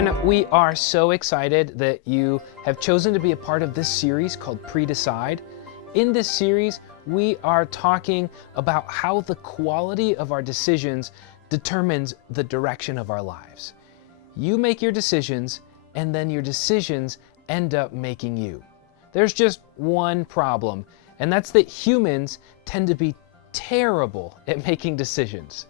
everyone. We are so excited that you have chosen to be a part of this series called PreDecide. In this series, we are talking about how the quality of our decisions determines the direction of our lives. You make your decisions, and then your decisions end up making you. There's just one problem, and that's that humans tend to be terrible at making decisions.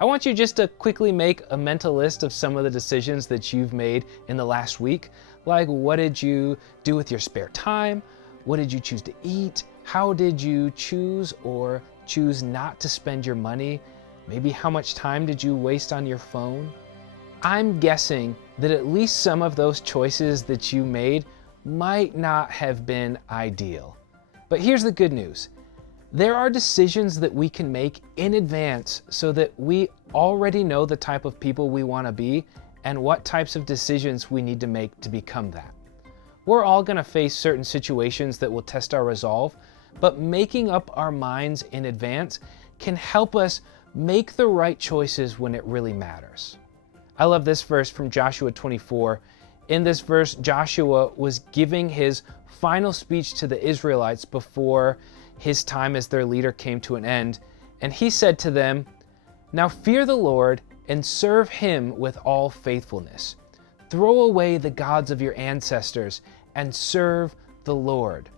I want you just to quickly make a mental list of some of the decisions that you've made in the last week. Like, what did you do with your spare time? What did you choose to eat? How did you choose or choose not to spend your money? Maybe how much time did you waste on your phone? I'm guessing that at least some of those choices that you made might not have been ideal. But here's the good news. There are decisions that we can make in advance so that we already know the type of people we want to be and what types of decisions we need to make to become that. We're all going to face certain situations that will test our resolve, but making up our minds in advance can help us make the right choices when it really matters. I love this verse from Joshua 24. In this verse, Joshua was giving his final speech to the Israelites before his time as their leader came to an end, and he said to them, "Now fear the Lord and serve him with all faithfulness. Throw away the gods of your ancestors and serve the Lord.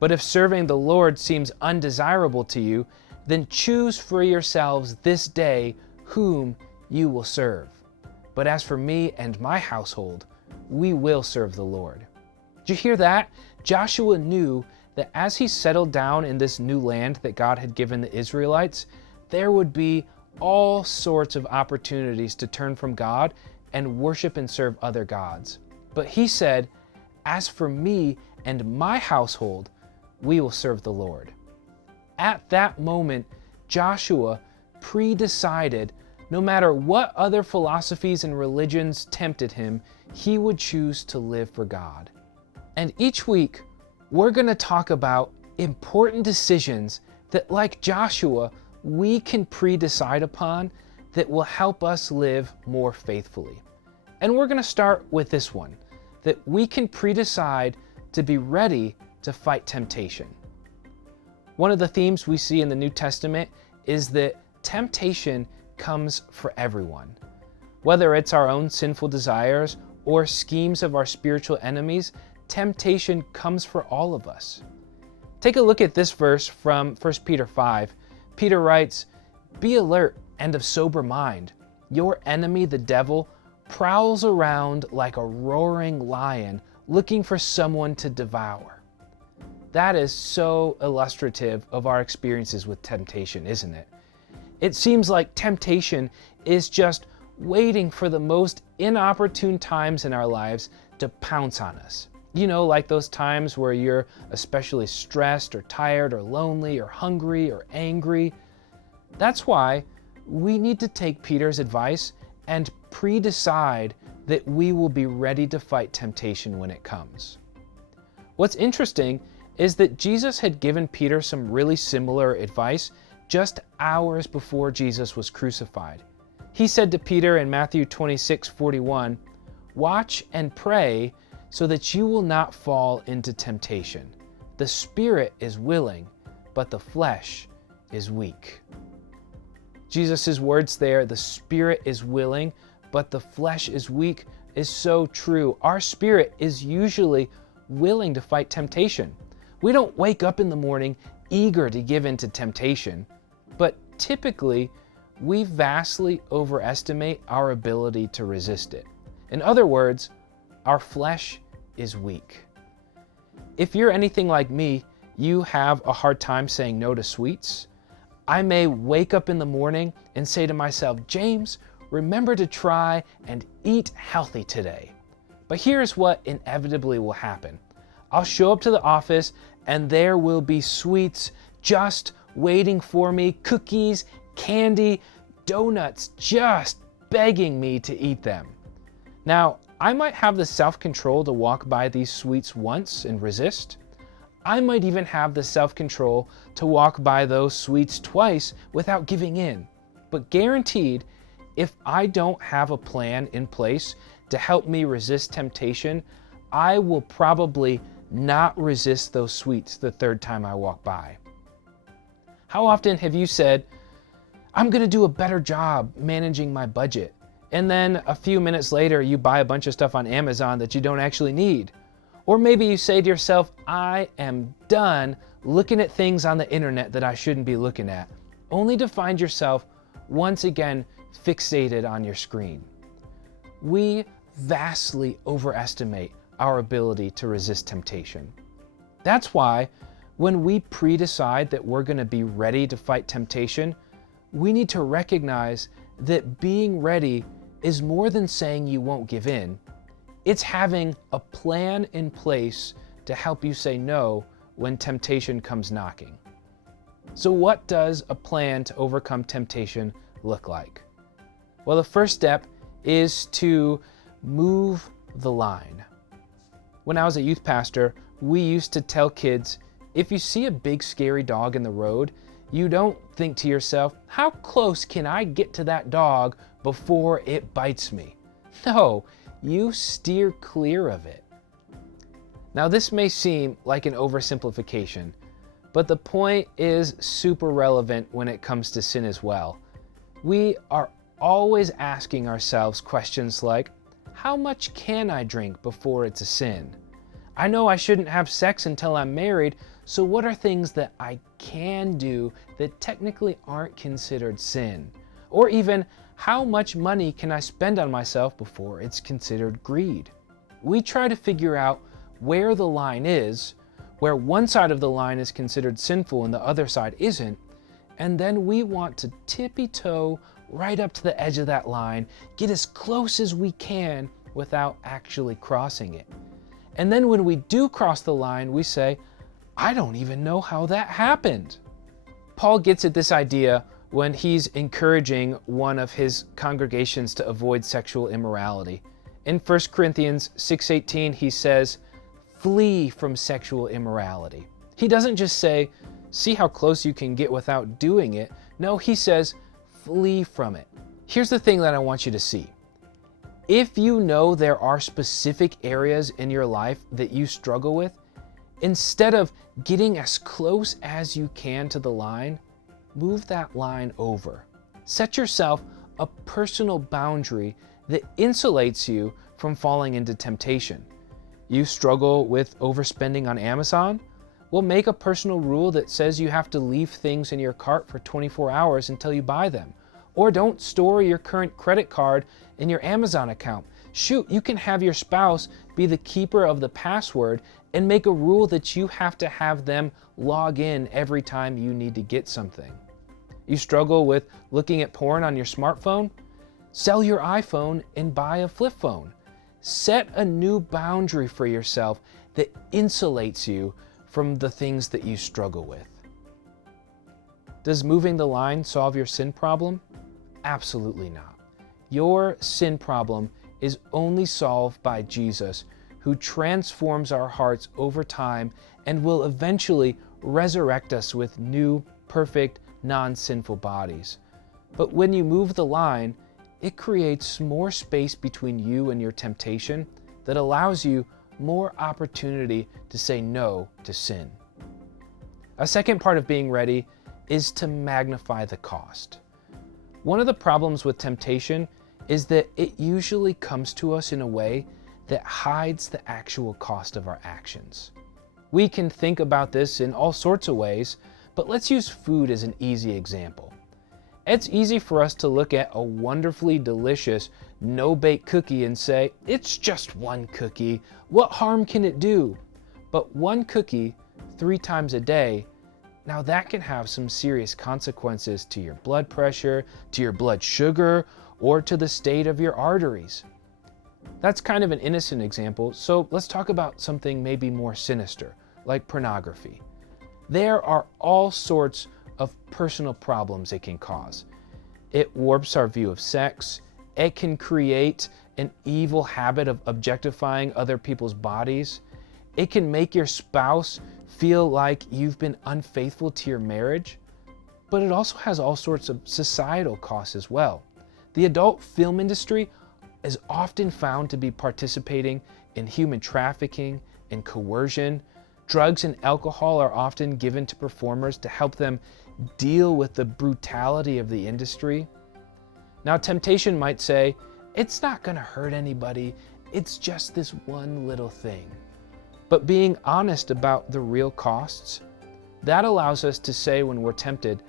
But if serving the Lord seems undesirable to you, then choose for yourselves this day whom you will serve. But as for me and my household, we will serve the Lord." Did you hear that? Joshua knew that as he settled down in this new land that God had given the Israelites, there would be all sorts of opportunities to turn from God and worship and serve other gods. But he said, "As for me and my household, we will serve the Lord." At that moment, Joshua pre-decided no matter what other philosophies and religions tempted him, he would choose to live for God. And each week, we're going to talk about important decisions that, like Joshua, we can pre-decide upon that will help us live more faithfully. And we're going to start with this one, that we can pre-decide to be ready to fight temptation. One of the themes we see in the New Testament is that temptation comes for everyone. Whether it's our own sinful desires or schemes of our spiritual enemies, temptation comes for all of us. Take a look at this verse from 1 Peter 5. Peter writes, "Be alert and of sober mind. Your enemy, the devil, prowls around like a roaring lion looking for someone to devour." That is so illustrative of our experiences with temptation, isn't it? It seems like temptation is just waiting for the most inopportune times in our lives to pounce on us. You know, like those times where you're especially stressed or tired or lonely or hungry or angry. That's why we need to take Peter's advice and pre-decide that we will be ready to fight temptation when it comes. What's interesting is that Jesus had given Peter some really similar advice just hours before Jesus was crucified. He said to Peter in Matthew 26:41, "Watch and pray so that you will not fall into temptation. The spirit is willing, but the flesh is weak." Jesus' words there, "the spirit is willing, but the flesh is weak," is so true. Our spirit is usually willing to fight temptation. We don't wake up in the morning eager to give in to temptation, but typically we vastly overestimate our ability to resist it. In other words, our flesh is weak. If you're anything like me, you have a hard time saying no to sweets. I may wake up in the morning and say to myself, "James, remember to try and eat healthy today." But here's what inevitably will happen. I'll show up to the office and there will be sweets just waiting for me, cookies, candy, donuts, just begging me to eat them. Now, I might have the self-control to walk by these sweets once and resist. I might even have the self-control to walk by those sweets twice without giving in. But guaranteed, if I don't have a plan in place to help me resist temptation, I will probably not resist those sweets the third time I walk by. How often have you said, I'm going to do a better job managing my budget, and then a few minutes later you buy a bunch of stuff on Amazon that you don't actually need? Or maybe you say to yourself, I am done looking at things on the internet that I shouldn't be looking at, only to find yourself once again fixated on your screen. We vastly overestimate our ability to resist temptation. That's why when we pre-decide that we're going to be ready to fight temptation, we need to recognize that being ready is more than saying you won't give in. It's having a plan in place to help you say no when temptation comes knocking. So what does a plan to overcome temptation look like? Well, the first step is to move the line. When I was a youth pastor, we used to tell kids, if you see a big scary dog in the road, you don't think to yourself, how close can I get to that dog before it bites me? No, you steer clear of it. Now, this may seem like an oversimplification, but the point is super relevant when it comes to sin as well. We are always asking ourselves questions like, how much can I drink before it's a sin? I know I shouldn't have sex until I'm married, so what are things that I can do that technically aren't considered sin? Or even, how much money can I spend on myself before it's considered greed? We try to figure out where the line is, where one side of the line is considered sinful and the other side isn't, and then we want to tippy-toe right up to the edge of that line, get as close as we can without actually crossing it. And then when we do cross the line, we say, I don't even know how that happened. Paul gets at this idea when he's encouraging one of his congregations to avoid sexual immorality. In 1 Corinthians 6:18, he says, flee from sexual immorality. He doesn't just say, see how close you can get without doing it. No, he says, flee from it. Here's the thing that I want you to see. If you know there are specific areas in your life that you struggle with, instead of getting as close as you can to the line, move that line over. Set yourself a personal boundary that insulates you from falling into temptation. You struggle with overspending on Amazon? Well, make a personal rule that says you have to leave things in your cart for 24 hours until you buy them. Or don't store your current credit card in your Amazon account. Shoot, you can have your spouse be the keeper of the password and make a rule that you have to have them log in every time you need to get something. You struggle with looking at porn on your smartphone? Sell your iPhone and buy a flip phone. Set a new boundary for yourself that insulates you from the things that you struggle with. Does moving the line solve your sin problem? Absolutely not. Your sin problem is only solved by Jesus, who transforms our hearts over time and will eventually resurrect us with new, perfect, non-sinful bodies. But when you move the line, it creates more space between you and your temptation that allows you more opportunity to say no to sin. A second part of being ready is to magnify the cost. One of the problems with temptation is that it usually comes to us in a way that hides the actual cost of our actions. We can think about this in all sorts of ways, but let's use food as an easy example. It's easy for us to look at a wonderfully delicious no-bake cookie and say, it's just one cookie, what harm can it do? But one cookie 3 times a day, now that can have some serious consequences to your blood pressure, to your blood sugar, or to the state of your arteries. That's kind of an innocent example, so let's talk about something maybe more sinister, like pornography. There are all sorts of personal problems it can cause. It warps our view of sex. It can create an evil habit of objectifying other people's bodies. It can make your spouse feel like you've been unfaithful to your marriage. But it also has all sorts of societal costs as well. The adult film industry is often found to be participating in human trafficking and coercion. Drugs and alcohol are often given to performers to help them deal with the brutality of the industry. Now, temptation might say, it's not going to hurt anybody, it's just this one little thing. But being honest about the real costs, that allows us to say when we're tempted,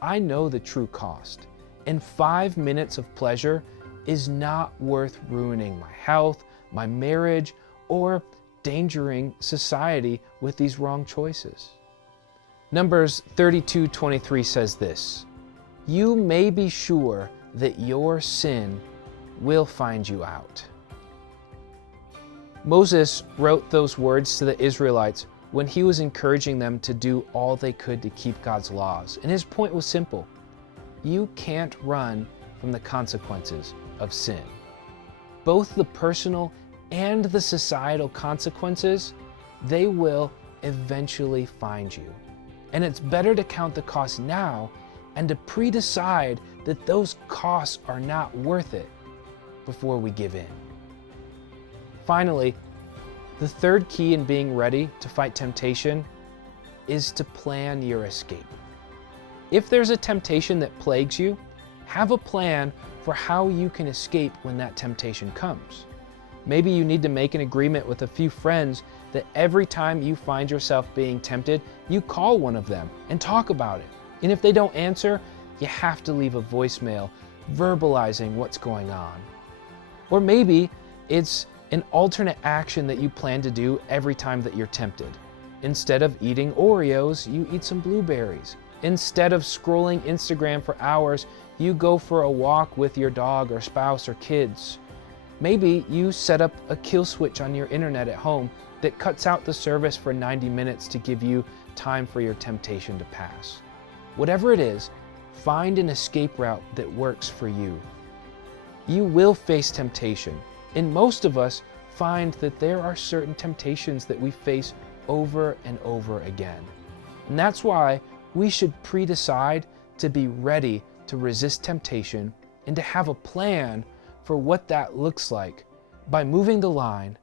I know the true cost, and 5 minutes of pleasure is not worth ruining my health, my marriage, or endangering society with these wrong choices. Numbers 32:23 says this, you may be sure that your sin will find you out. Moses wrote those words to the Israelites when he was encouraging them to do all they could to keep God's laws. And his point was simple. You can't run from the consequences of sin. Both the personal and the societal consequences, they will eventually find you. And it's better to count the cost now and to pre-decide that those costs are not worth it before we give in. Finally, the third key in being ready to fight temptation is to plan your escape. If there's a temptation that plagues you, have a plan for how you can escape when that temptation comes. Maybe you need to make an agreement with a few friends that every time you find yourself being tempted, you call one of them and talk about it. And if they don't answer, you have to leave a voicemail verbalizing what's going on. Or maybe it's an alternate action that you plan to do every time that you're tempted. Instead of eating Oreos, you eat some blueberries. Instead of scrolling Instagram for hours, you go for a walk with your dog or spouse or kids. Maybe you set up a kill switch on your internet at home that cuts out the service for 90 minutes to give you time for your temptation to pass. Whatever it is, find an escape route that works for you. You will face temptation, and most of us find that there are certain temptations that we face over and over again. And that's why we should pre-decide to be ready to resist temptation and to have a plan for what that looks like by moving the line,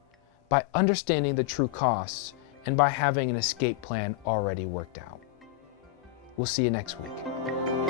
by understanding the true costs, and by having an escape plan already worked out. We'll see you next week.